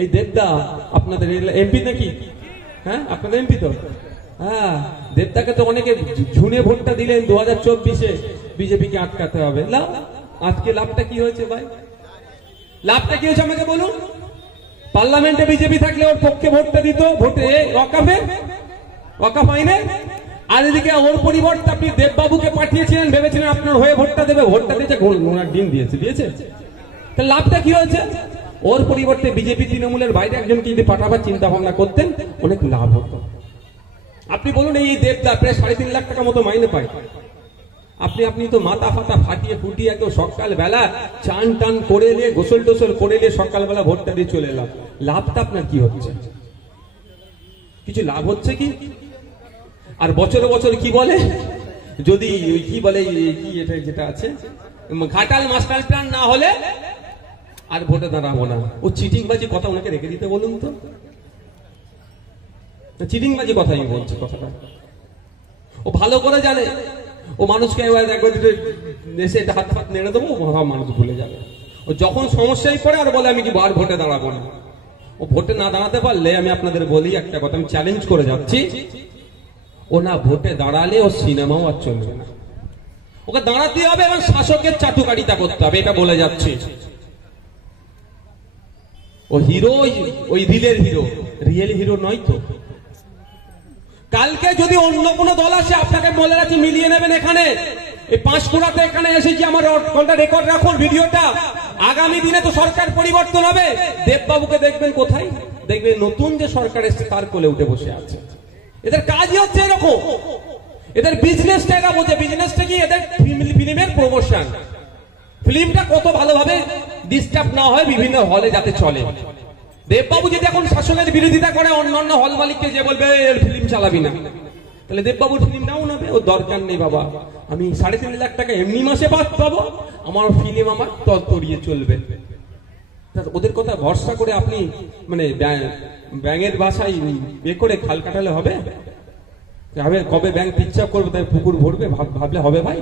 এই দেবদা আপনাদের এমপি নাকি? হ্যাঁ, আপনাদের এমপি তো। হ্যাঁ, দেবদাকে তো অনেকে ঝুনে ভোটটা দিলেন 2024-এ বিজেপিকে আটকাতে হবে। লাভ, আজকে লাভটা কি হয়েছে ভাই? লাভটা কি হয়েছে আমাকে বলুন। পার্লামেন্টে বিজেপি থাকলে ওর পক্ষে ভোটটা দিত, ভোটে ওয়াকাফ আইনে। আর এদিকে ওর পরিবর্তে আপনি দেববাবুকে পাঠিয়েছিলেন, ভেবেছিলেন আপনার হয়ে ভোটটা দেবে, ভোটটা দিয়েছে ঘোড়ার ডিম দিয়েছে। তাহলে লাভটা কি হয়েছে? ওর পরিবর্তে বিজেপি তৃণমূলের বাইরে একজনকে যদি পাঠাবার চিন্তা ভাবনা করতেন, অনেক লাভ হতো। আপনি বলুন, এই দেবদা প্রায় 3.5 লাখ টাকা মতো মাইনে পায়। আপনি তো মাথা ফাতা ফাটিয়ে ফুটিয়ে কেউ সকালবেলা চান টান করে নিয়ে গোসল টোসল করে নিয়ে সকালবেলা ভোটটা দিয়ে চলে এলাম। লাভটা আপনার কি হচ্ছে? কিছু লাভ হচ্ছে কি? আর বছরে বছর কি বলে, যদি কি বলে, কি এটা যেটা আছে, ঘাটাল মাস্টার প্ল্যান না হলে আর ভোটে দাঁড়াবো না। ও চিটিংবাজি কথা ওনাকে রেখে দিতে বলুন তো। চিটিংবাজি কথা আমি বলছি, কথাটা ও ভালো করে জানে। ও মানুষকে একবার এসে হাত ফাত নেড়ে দেবো, মানুষ ভুলে যাবে। ও যখন সমস্যায় পড়ে আর বলে আমি কি বার ভোটে দাঁড়াবো না। ও ভোটে না দাঁড়াতে পারলে আমি আপনাদের বলি একটা কথা, আমি চ্যালেঞ্জ করে যাচ্ছি, ও না ভোটে দাঁড়ালে ও সিনেমাও আর চলবে না। ওকে দাঁড়াতে হবে এবং শাসকের চাটুকারিতা করতে হবে, এটা বলে যাচ্ছি। ও হিরো, ওই রিলের হিরো, রিয়েল হিরো নয় তো। কালকে যদি অন্য কোনো দল আসে, আপনাকে বলে রাখি মিলিয়ে নেবেন। এখানে এই পাঁশকুড়াতে এখানে এসেছি, আমার রেকর্ড রাখুন ভিডিওটা। আগামী দিনে তো সরকার পরিবর্তন হবে, দেববাবুকে দেখবেন কোথায়? দেখবেন নতুন যে সরকার এসছে তার কোলে উঠে বসে আছে। এদের কাজই হচ্ছে এরকম। এদের বিজনেসটা এরা বোঝে। বিজনেসটা কি? এদের ফিল্মের প্রমোশন। ফিল্মটা কত ভালোভাবে ডিস্টার্ব না হয় বিভিন্ন হলে যাতে চলে। দেববাবু যদি এখন শাসনের বিরোধিতা করে, অন্যান্য হল মালিককে যে বলবে ফিল্ম চালাবি না, তাহলে দেববাবুর ফিল্ম ডাউন হবে। ওর দরকার নেই বাবা, আমি 3.5 লাখ টাকা এমনি মাসে পাবো, আমার ফিল্ম আমার তরিয়ে চলবে। ওদের কথা ভরসা করে আপনি মানে ব্যাঙের বাসায় এ করে খাল কাটালে হবে? কবে ব্যাঙ পিচ্ছাপ করবে তাই পুকুর ভরবে ভাবলে হবে ভাই?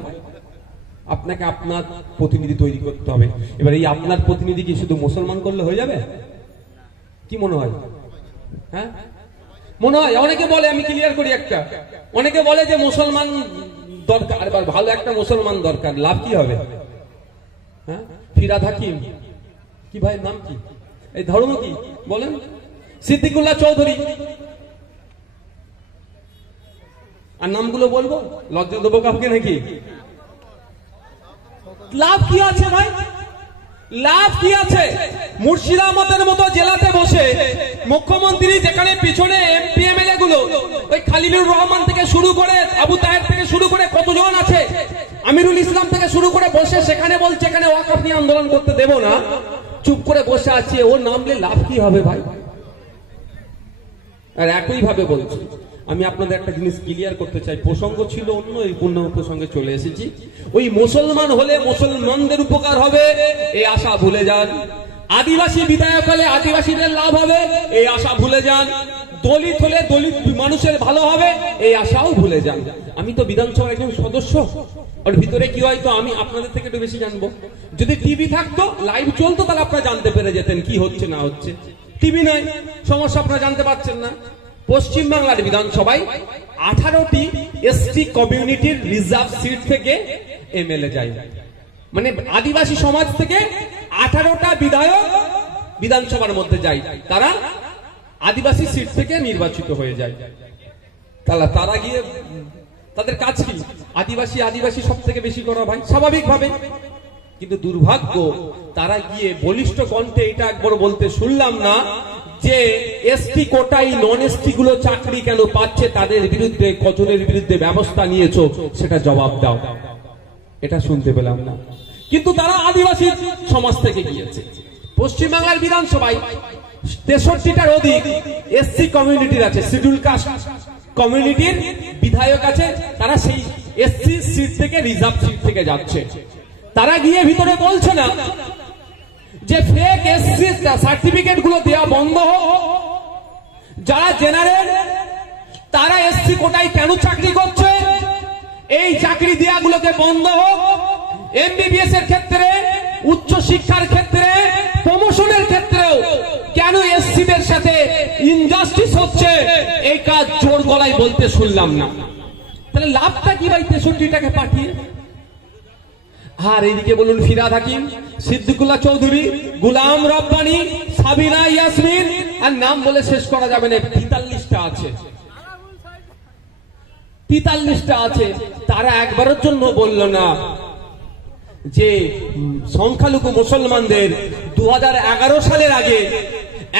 আপনাকে আপনার প্রতিনিধি তৈরি করতে হবে। এবার এই আপনার প্রতিনিধি কি শুধু মুসলমান করলে হয়ে যাবে? কি মনে হয়? হ্যাঁ, মনে হয়? অনেকে বলে, আমি ক্লিয়ার করি একটা, অনেকে বলে যে মুসলমান দরকার, এবার ভালো একটা মুসলমান দরকার। লাভ কি হবে? হ্যাঁ, ফিরাদ হাকিম কি ভাই নাম কি, এই ধর্ম কি বলেন, সিদ্দিকুল্লাহ চৌধুরী, আর নামগুলো বলবো? লজ্জা দেবো কাউকে নাকি? লাভ কি আছে ভাই? লাভ কি আছে? মুর্শিদাবাদের মতো জেলাতে বসে মুখ্যমন্ত্রী, যেখানে পিছনে এমপি এমএলএ গুলো ওই খালিলুর রহমান থেকে শুরু করে, আবু তাহের থেকে শুরু করে কতজন আছে, আমিরুল ইসলাম থেকে শুরু করে বসে সেখানে বলছে এখানে ওয়াকফ নিয়ে আন্দোলন করতে দেব না, চুপ করে বসে আছে। ও নামলে লাভ কি হবে ভাই? আর একই ভাবে বলছি, আমি আপনাদের একটা জিনিস ক্লিয়ার করতে চাই। প্রসঙ্গ ছিল অন্য, এই পূর্ণ প্রসঙ্গে চলে এসেছি। ওই মুসলমান হলে মুসলমানদের উপকার হবে এই আশা ভুলে যান। আদিবাসী বিধায়ক হলে আদিবাসীদের লাভ হবে এই আশা ভুলে যান। দলিত হলে দলিত মানুষের ভালো হবে এই আশাও ভুলে যান। আমি তো বিধানসভার একজন সদস্য, ওর ভিতরে কি হয় তো আমি আপনাদের থেকে একটু বেশি জানবো। যদি টিভি থাকতো, লাইভ চলতো, তাহলে আপনারা জানতে পেরে যেতেন কি হচ্ছে না হচ্ছে। টিভি নয়, সমস্যা আপনারা জানতে পারছেন না। পশ্চিমবাংলার বিধানসভায় 18টি এসটি কমিউনিটির রিজার্ভ সিট থেকে এমএলএ যায়, মানে আদিবাসী সমাজ থেকে 18টা বিধায়ক বিধানসভার মধ্যে যায়, তারা আদিবাসী সিট থেকে নির্বাচিত হয়ে যায়। তারা গিয়ে তাদের কাজ কি? আদিবাসী সব থেকে বেশি করা ভাই, স্বাভাবিক ভাবে। কিন্তু দুর্ভাগ্য, তারা গিয়ে বলিষ্ঠ কণ্ঠে এটা একবার বলতে শুনলাম না যে এসটি কোটাই নন এসটি গুলো চাকরি কেন পাচ্ছে, তাদের বিরুদ্ধে কজনের বিরুদ্ধে ব্যবস্থা নিয়েছো সেটা জবাব দাও। এটা শুনতে পেলাম না। কিন্তু তারা আদিবাসী সমাজ থেকে গিয়েছে। পশ্চিমবাংলার বিধানসভায় 63টার অধিক এসসি কমিউনিটির আছে, শিডিউল কাস্ট কমিউনিটির বিধায়ক আছে, তারা সেই এসসি সিট থেকে রিজার্ভ সিট থেকে যাচ্ছে। তারা গিয়ে ভিতরে বলছে না যে ফেক এসসি সার্টিফিকেট গুলো দেওয়া বন্ধ হোক, যারা জেনারেল তারা এসসি কোটায় কেন চাকরি করছে এই চাকরি দেওয়াগুলোকে বন্ধ হোক। এমবিবিএস এর ক্ষেত্রে, উচ্চ শিক্ষার ক্ষেত্রে, প্রমোশনের ক্ষেত্রেও কেন এসসি ইনজাস্টিস হচ্ছে, এই কাজ জোর গলায় বলতে শুনলাম না। তাহলে লাভটা কি ভাই 63টাকে পাঠিয়ে? আর এইদিকে বলুন ফিরহাদ হাকিম, সিদ্দিকুল্লাহ চৌধুরী, গুলাম রব্বানী, সাবিনা ইয়াসমিন, আর নাম বলে শেষ করা যাবে না, 43টা আছে, 43টা আছে। তারা একবারের জন্য বলল না যে সংখ্যালঘু মুসলমানদের 2011 সালের আগে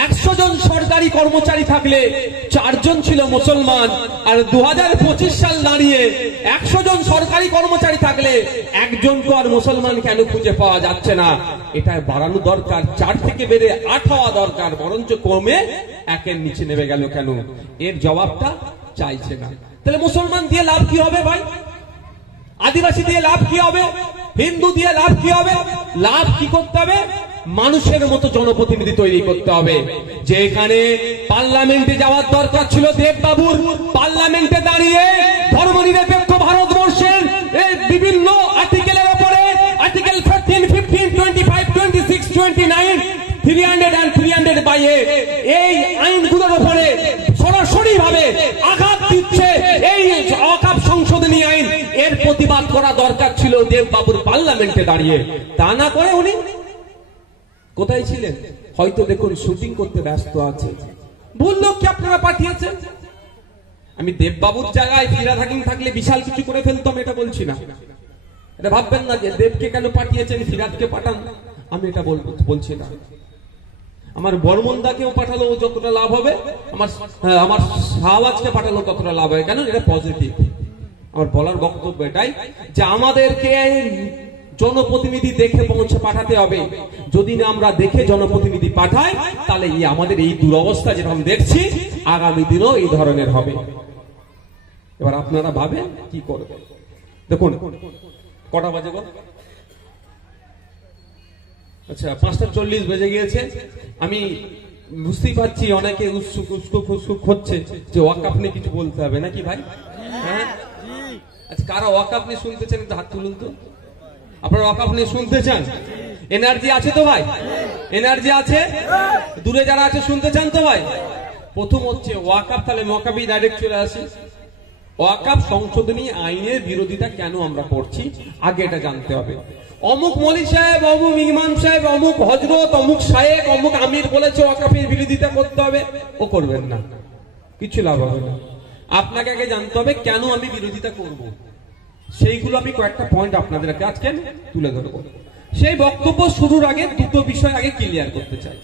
100 জন সরকারি কর্মচারী থাকলে 4 জন ছিল মুসলমান, আর 2025 সাল দাঁড়িয়ে 100 জন সরকারি কর্মচারী থাকলে একজনকে আর মুসলমান কেন খুঁজে পাওয়া যাচ্ছে না? এটা বাড়ানো দরকার, 4 থেকে বেড়ে 8 হওয়া দরকার, বরঞ্চ কমে 1-এর নিচে নেমে গেল কেন? এর জবাবটা চাইছে না। তাহলে মুসলমান দিয়ে লাভ কি হবে ভাই? আদিবাসী দিয়ে লাভ কি হবে? হিন্দু দিয়ে লাভ কি হবে? লাভ কি করতে হবে? মানুষের মতো জনপ্রতিনিধি তৈরি করতে হবে। যে এখানে পার্লামেন্টে যাওয়ার দরকার ছিল দেববাবুর, পার্লামেন্টে দাঁড়িয়ে ধর্মনিরপেক্ষ ভারতবর্ষের বিভিন্ন আর্টিকেলের উপরে, আর্টিকেল 13, 15, 25, 26, 29, 300 and 300 by A, এই আইনগুলোর উপরে সরাসরি ভাবে আঘাত দিচ্ছে এই অকাপ সংশোধনী আইন। এর প্রতিবাদ করা দরকার ছিল দেববাবুর পার্লামেন্টে দাঁড়িয়ে। তা না করে উনি কোথায় ছিলেন? হয়তো দেখুন শুটিং করতে ব্যস্ত আছে। ভুল লোক কি আপনারা পাঠিয়েছেন? আমি দেববাবুর জায়গায় ফিরহাদ হাকিম থাকলে বিশাল কিছু করে ফেলতাম, এটা বলছি না। এটা ভাববেন না যে দেবকে কেন পাঠিয়েছেন, ফিরহাদকে পাঠান, আমি এটা বলছি না। আমার বর্মনদাকেও পাঠালো যতটা লাভ হবে, আমার শাহবাজকে পাঠালো ততটা লাভ হবে। কেন? এটা পজিটিভ। আমার বলার বক্তব্য এটাই যে আমাদেরকে জনপ্রতিনিধি দেখে পৌঁছে পাঠাতে হবে। যদি না আমরা দেখে জনপ্রতিনিধি পাঠাই, তাহলে আমাদের এই দুরবস্থা যেরকম দেখছি আগামী দিনও এই ধরনের হবে। এবার আপনারা ভাবেন কি করবে। দেখুন কটা বাজে গো? আচ্ছা 5:40 বেজে গিয়েছে। আমি বুঝতেই পারছি অনেকে উৎসুক হচ্ছে যে ওয়াকফ নিয়ে কিছু বলতে হবে নাকি ভাই? হ্যাঁ, আচ্ছা কারা ওয়াকফ নিয়ে শুনতে চান একটু হাত তুলুন তো। আপনারা ওয়াকফ নিয়ে শুনতে চান? এনার্জি আছে তো ভাই? এনার্জি আছে? দূরে যারা আছে শুনতে চান তো ভাই? প্রথম হচ্ছে ওয়াকফ, তাহলে মকাবি ডাইরেক্ট চলে আসি। ওয়াকফ সংশোধনী আইনের বিরোধিতা কেন আমরা করছি আগে এটা জানতে হবে। অমুক মলি সাহেব, অমুক ইমাম সাহেব, অমুক হজরত, অমুক শায়েখ, অমুক আমির বলেছে ওয়াকফের বিরোধিতা করতে হবে, ও করবেন না, কিছু লাভ হবে না। আপনাকে আগে জানতে হবে কেন আমি বিরোধিতা করব। সেইগুলো আমি কয়েকটা পয়েন্ট আপনাদেরকে আজকে তুলে ধরবো। সেই বক্তব্য শুরুর আগে দুটো বিষয় আগে ক্লিয়ার করতে চাই।